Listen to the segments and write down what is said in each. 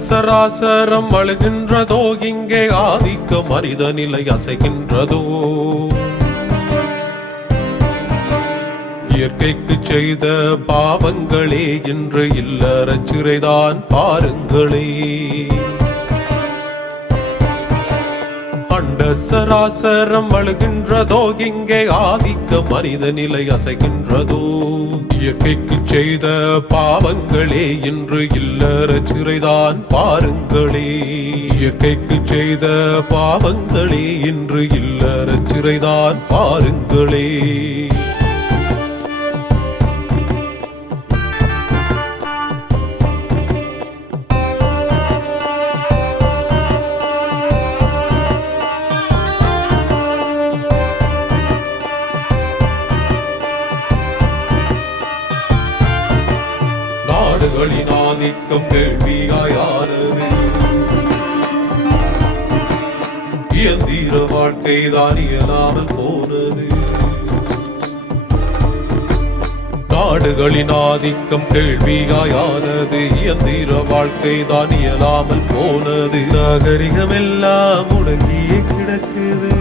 சராசரம் அழுகின்றதோ இங்கே ஆதிக்க மனித நிலை அசைகின்றதோ இயற்கைக்கு செய்த பாவங்களே இன்று இல்லற சிறைதான் பாருங்களே அண்ட சராசரம் அழுகின்றதோ இங்கே ஆதிக்க மனித நிலை அசைகின்றதோ இயற்கைக்கு செய்த பாவங்களே இன்று இல்லற சிறைதான் பாருங்களே இயற்கைக்கு செய்த பாவங்களே இன்று இல்லற சிறைதான் பாருங்களே நாடுகளின் ஆதிக்கம் கேள்வியாயானது இயந்திர வாழ்க்கைதான் இயலாமல் போனது நாடுகளின் ஆதிக்கம் கேள்வியாயானது இயந்திர வாழ்க்கைதான் இயலாமல் போனது நாகரிகம் எல்லாம் முடங்கியே கிடக்குது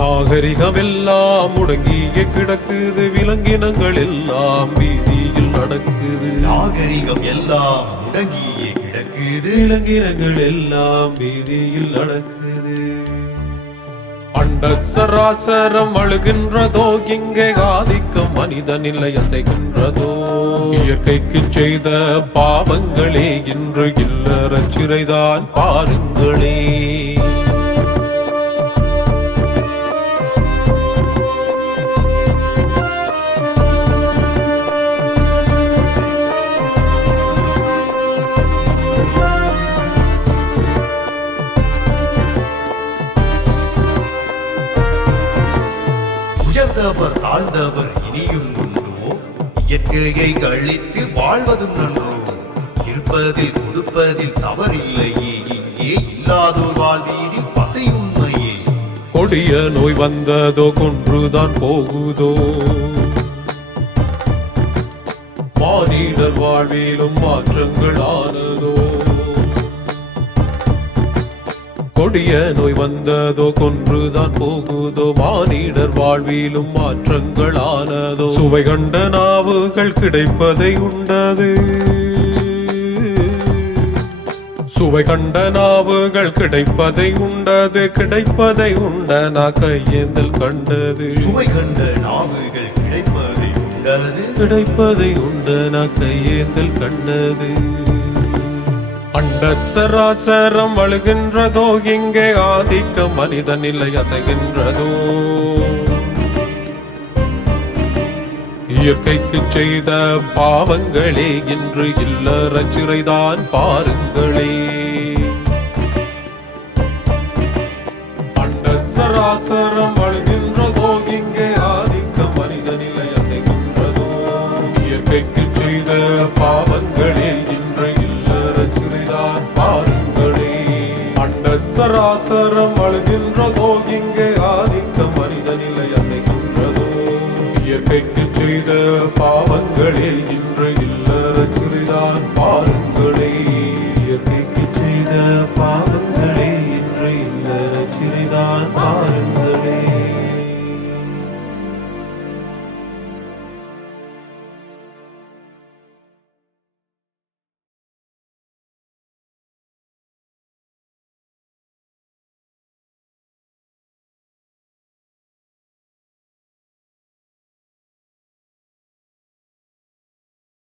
நாகரிகம் எல்லாம் முடங்கியே கிடக்குது விலங்கினங்கள் எல்லாம் வீதியில் நடக்குது நாகரிகம் எல்லாம் முடங்கியே கிடக்குது விலங்கினங்கள் எல்லாம் வீதியில் நடக்குது அண்ட சராசரம் அழுகின்றதோ இங்கே ஆதிக்கம் மனித நிலை அசைகின்றதோ இயற்கைக்கு செய்த பாவங்களே இன்று இல்லற சிறைதான் பாருங்களே உயர்ந்தவர் தாழ்ந்தவர் இனியும் உண்டோ இயற்கையை கழித்து வாழ்வதும் நன்றோ இருப்பதில் கொடுப்பதில் தவறில்லையே இங்கே இல்லாதோர் வாழ்வீதில் பசை உண்மையே கொடிய நோய் வந்ததோ கொன்றுதான் போகுதோ மானிடர் வாழ்விலும் மாற்றங்கள் ஆனதோ கொடிய நோய் வந்ததோ கொன்றுதான் போகுதோ மானிடர் வாழ்விலும் மாற்றங்கள் ஆனதோ சுவை கண்ட நாவுகள் கிடைப்பதை உண்டது சுவை கண்ட நாவுகள் கிடைப்பதை உண்டது கிடைப்பதை உண்டனா கையேந்தல் கண்டது சுவை கண்ட நாவுகள் கிடைப்பதை உண்டது கிடைப்பதை உண்டனா கையேந்தல் கண்டது அண்ட சராசரம் அழுகின்றதோ இங்கே ஆதிக்க மனித நிலை அசைகின்றதோ இயற்கைக்கு செய்த பாவங்களே இன்று இல்லற சிறைதான் பாருங்களே அண்ட சராசரம் அழுகின்றதோ இங்கே ஆதிக்க மனித நிலை அசைகின்றதோ இயற்கைக்கு செய்த பாவங்களே இன்று இல்லற சிறைதான் பாருங்களே அண்ட சராசரம் அழுகின்றதோ இங்கே ஆதிக்க மனித நிலை அசைகின்றதோ இயற்கைக்கு செய்த பாவங்களே இன்று